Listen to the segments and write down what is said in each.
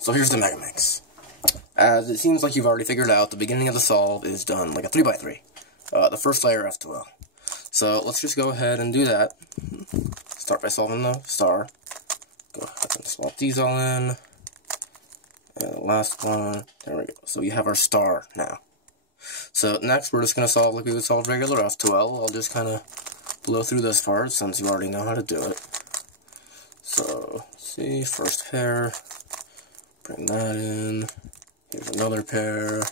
So here's the Megaminx. As it seems like you've already figured out, the beginning of the solve is done like a 3x3. The first layer F12. So let's just go ahead and do that. Start by solving the star. Go ahead and swap these all in. And the last one, there we go. So you have our star now. So next we're just going to solve like we would solve regular F12. I'll just kind of blow through this part since you already know how to do it. So, let's see, first pair, bring that in. Here's another pair.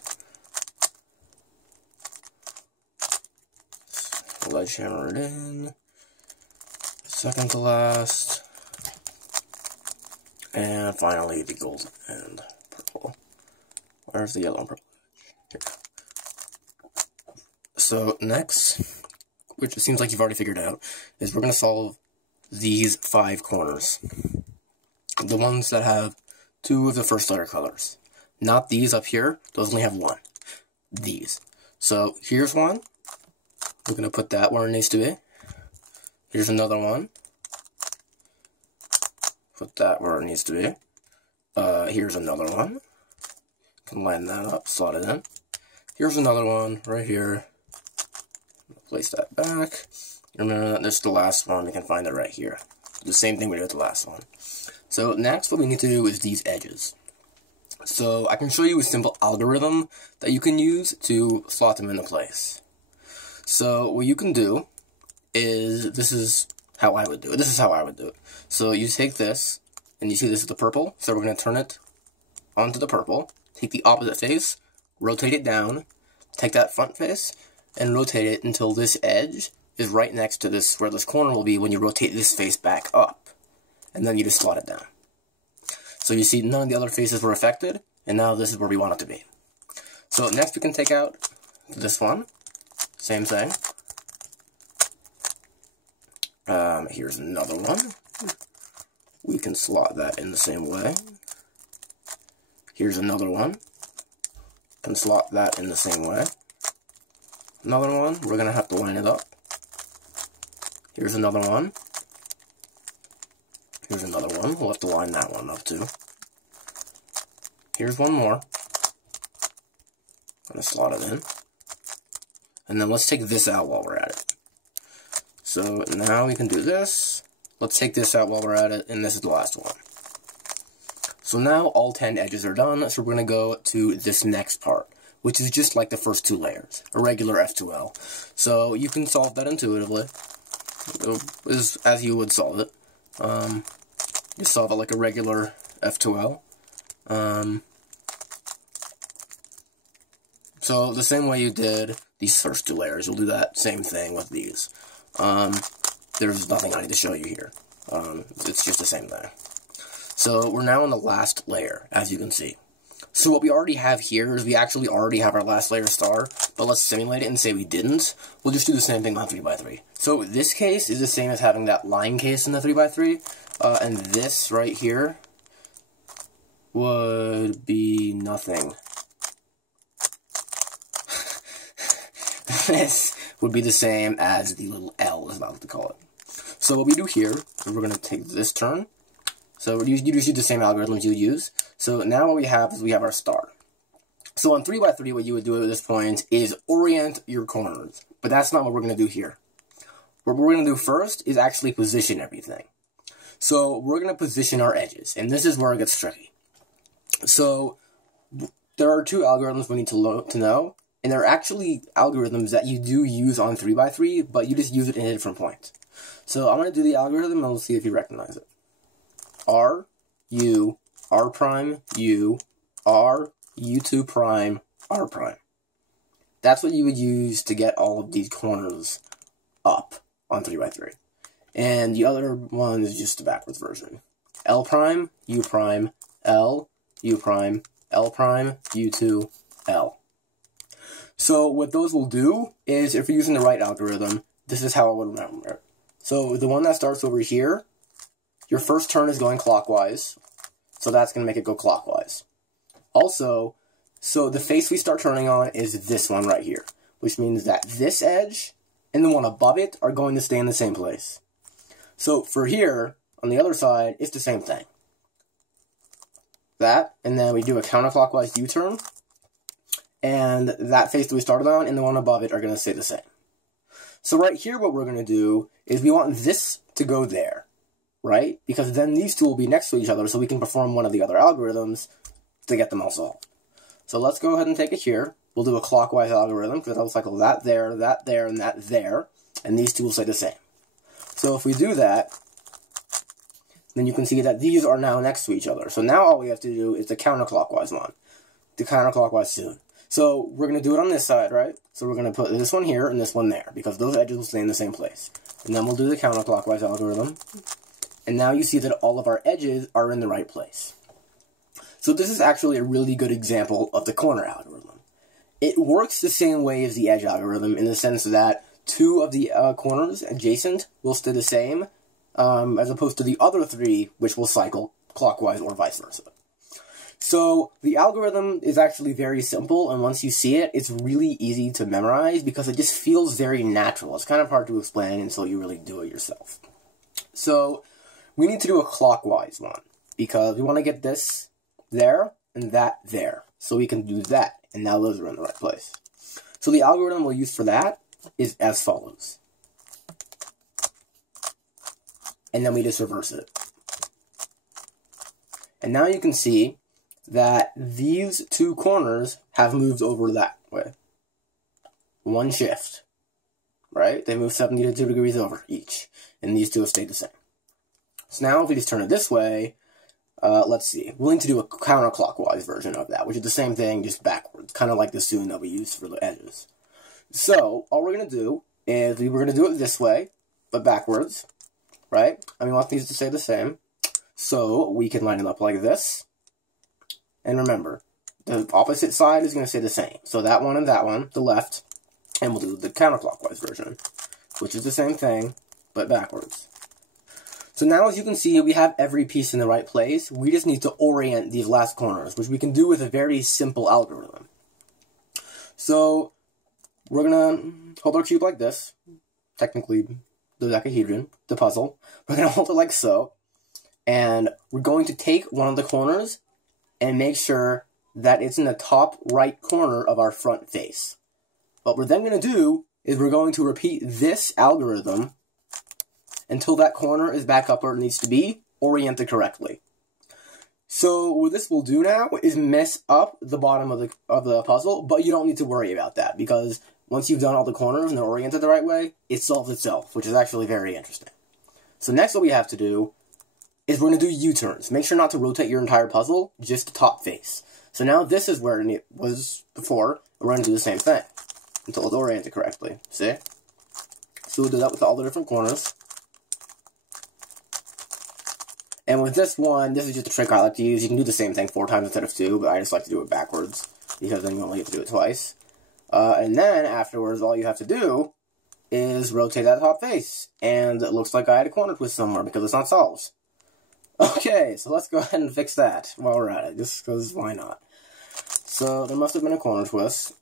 Sledgehammer it in. Second to last. And finally the gold and purple. Where's the yellow and purple? Here. So next, which it seems like you've already figured out, is we're going to solve these 5 corners. The ones that have 2 of the first letter colors. Not these up here, those only have 1. These. So here's one. We're going to put that where it needs to be. Here's another one. Put that where it needs to be. Here's another one. Can line that up, slot it in. Here's another one right here. Place that back. Remember that this is the last one, we can find it right here. The same thing we did with the last one. So next what we need to do is these edges. So I can show you a simple algorithm that you can use to slot them into place. So what you can do is, this is how I would do it. So you take this, and you see this is the purple, so we're going to turn it onto the purple, take the opposite face, rotate it down, take that front face, and rotate it until this edge is right next to this, where this corner will be when you rotate this face back up. And then you just slot it down. So you see none of the other faces were affected, and now this is where we want it to be. So next we can take out this one. Same thing. Here's another one. We can slot that in the same way. Here's another one. Can slot that in the same way. Another one, we're going to have to line it up. Here's another one. Here's another one. We'll have to line that one up too. Here's one more. I'm going to slot it in. And then let's take this out while we're at it. So now we can do this. Let's take this out while we're at it, and this is the last one. So now all 10 edges are done, so we're going to go to this next part, which is just like the first 2 layers, a regular F2L. So you can solve that intuitively, as you would solve it. You solve it like a regular F2L. So the same way you did these first 2 layers, you'll do that same thing with these. There's nothing I need to show you here. It's just the same thing. So we're now on the last layer, as you can see. So what we already have here is we actually already have our last layer star, but let's simulate it and say we didn't. We'll just do the same thing on 3x3. So this case is the same as having that line case in the 3x3, and this right here would be nothing. This would be the same as the little L, is what I like to call it. So what we do here is we're going to take this turn. So you just use the same algorithms you would use. So now what we have is we have our star. So on 3x3, what you would do at this point is orient your corners. But that's not what we're going to do here. What we're going to do first is actually position everything. So we're going to position our edges. And this is where it gets tricky. So there are 2 algorithms we need to know. And they're actually algorithms that you do use on 3x3, but you just use it in a different point. So I'm going to do the algorithm, and we'll see if you recognize it. R, U, R prime, U, R, U2 prime, R prime. That's what you would use to get all of these corners up on 3x3. And the other one is just the backwards version. L prime, U prime, L, U prime, L prime, U2, L. So what those will do is, if you're using the right algorithm, this is how I would remember it. So the one that starts over here, your first turn is going clockwise, so that's going to make it go clockwise. Also, so the face we start turning on is this one right here, which means that this edge and the one above it are going to stay in the same place. So for here, on the other side, it's the same thing. that, and then we do a counterclockwise U-turn, and that face that we started on and the one above it are going to stay the same. So right here, what we're going to do is we want this to go there, right? Because then these two will be next to each other, so we can perform one of the other algorithms to get them all solved. So let's go ahead and take it here. We'll do a clockwise algorithm, because I'll cycle that there, and that there, and these two will stay the same. So if we do that, then you can see that these are now next to each other. So now all we have to do is the counterclockwise one. The counterclockwise soon. So we're going to do it on this side, right? So we're going to put this one here and this one there, because those edges will stay in the same place. And then we'll do the counterclockwise algorithm. And now you see that all of our edges are in the right place. So this is actually a really good example of the corner algorithm. It works the same way as the edge algorithm in the sense that two of the corners adjacent will stay the same, as opposed to the other three, which will cycle clockwise or vice versa. So the algorithm is actually very simple, and once you see it, it's really easy to memorize because it just feels very natural. It's kind of hard to explain until you really do it yourself. So we need to do a clockwise one because we want to get this there and that there. So we can do that, and now those are in the right place. So the algorithm we'll use for that is as follows. And then we just reverse it. And now you can see that these two corners have moved over that way. One shift, right? They move 72 degrees over each, and these two have stayed the same. So now if we just turn it this way, let's see. We're going to do a counterclockwise version of that, which is the same thing, just backwards, kind of like the soon that we used for the edges. So all we're going to do is we're going to do it this way, but backwards, right? And we want these to stay the same. So we can line it up like this. And remember, the opposite side is going to stay the same. So that one and that one, the left, and we'll do the counterclockwise version, which is the same thing, but backwards. So now, as you can see, we have every piece in the right place. We just need to orient these last corners, which we can do with a very simple algorithm. So we're going to hold our cube like this, technically the dodecahedron, the puzzle. We're going to hold it like so, and we're going to take one of the corners and make sure that it's in the top right corner of our front face. What we're then going to do is we're going to repeat this algorithm until that corner is back up where it needs to be, oriented correctly. So what this will do now is mess up the bottom of the puzzle, but you don't need to worry about that, because once you've done all the corners and they're oriented the right way, it solves itself, which is actually very interesting. So next what we have to do is we're going to do U-turns. Make sure not to rotate your entire puzzle, just the top face. So now this is where it was before, and we're going to do the same thing until it's oriented correctly. See? So we'll do that with all the different corners. And with this one, this is just a trick I like to use. You can do the same thing 4 times instead of 2, but I just like to do it backwards, because then you only have to do it twice. And then, afterwards, all you have to do is rotate that top face. And it looks like I had a corner twist somewhere, because it's not solved. Okay, so let's go ahead and fix that while we're at it, just because why not? So, there must have been a corner twist,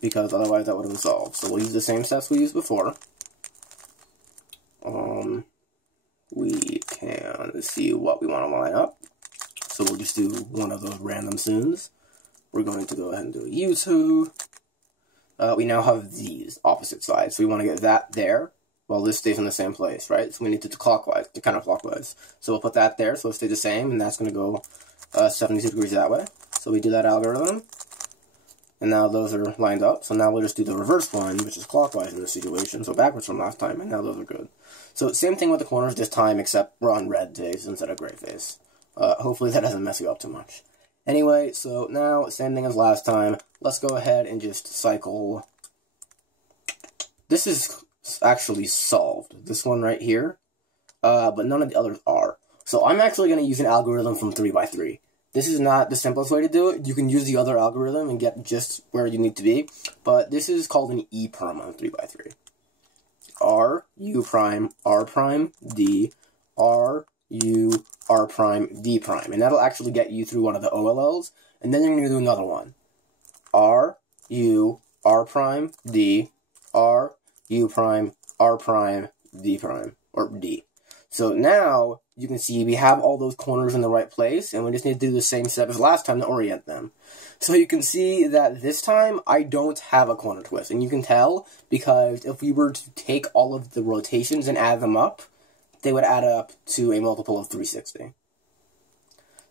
because otherwise that would have been solved. So we'll use the same steps we used before. We can see what we want to line up. So we'll just do one of those random soons. We're going to go ahead and do a U2. We now have these opposite sides. So we want to get that there, while this stays in the same place, right? So we need to counterclockwise. So we'll put that there, so it'll stay the same, and that's going to go 72 degrees that way. So we do that algorithm, and now those are lined up. So now we'll just do the reverse one, which is clockwise in this situation, so backwards from last time, and now those are good. So same thing with the corners this time, except we're on red face instead of gray face. Hopefully that doesn't mess you up too much. Anyway, so now, same thing as last time. Let's go ahead and just cycle. This is actually solved, this one right here, but none of the others are. So I'm actually going to use an algorithm from 3x3. This is not the simplest way to do it. You can use the other algorithm and get just where you need to be, but this is called an E-perm on 3x3. R, U prime, R prime, D, R, U, R prime, D prime. And that'll actually get you through one of the OLLs, and then you're going to do another one. R, U, R prime, D, R, U prime, R prime, D prime, or D. So now, you can see we have all those corners in the right place, and we just need to do the same step as last time to orient them. So you can see that this time, I don't have a corner twist, and you can tell because if we were to take all of the rotations and add them up, they would add up to a multiple of 360.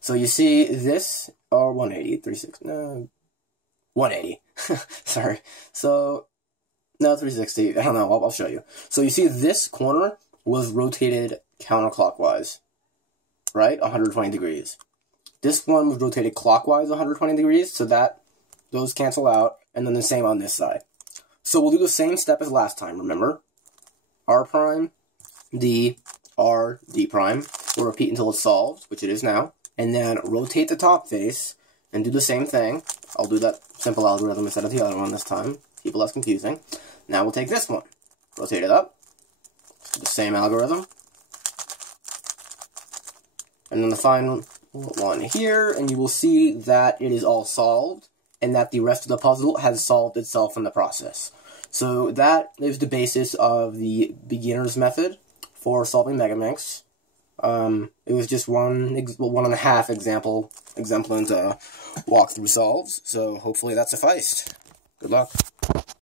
So you see this, or 180, 360, no, 180, sorry. So, no, 360, I don't know, I'll show you. So you see this corner was rotated counterclockwise, right, 120 degrees. This one was rotated clockwise 120 degrees, so that, those cancel out, and then the same on this side. So we'll do the same step as last time, remember? R prime, D, R, D prime. We'll repeat until it's solved, which it is now. And then rotate the top face, and do the same thing. I'll do that simple algorithm instead of the other one this time. Keep it less confusing. Now we'll take this one. Rotate it up. Do the same algorithm. And then the final one here, and you will see that it is all solved, and that the rest of the puzzle has solved itself in the process. So that is the basis of the beginner's method for solving Megaminx. It was just one and a half exemplar to walk through solves, so hopefully that sufficed. Good luck.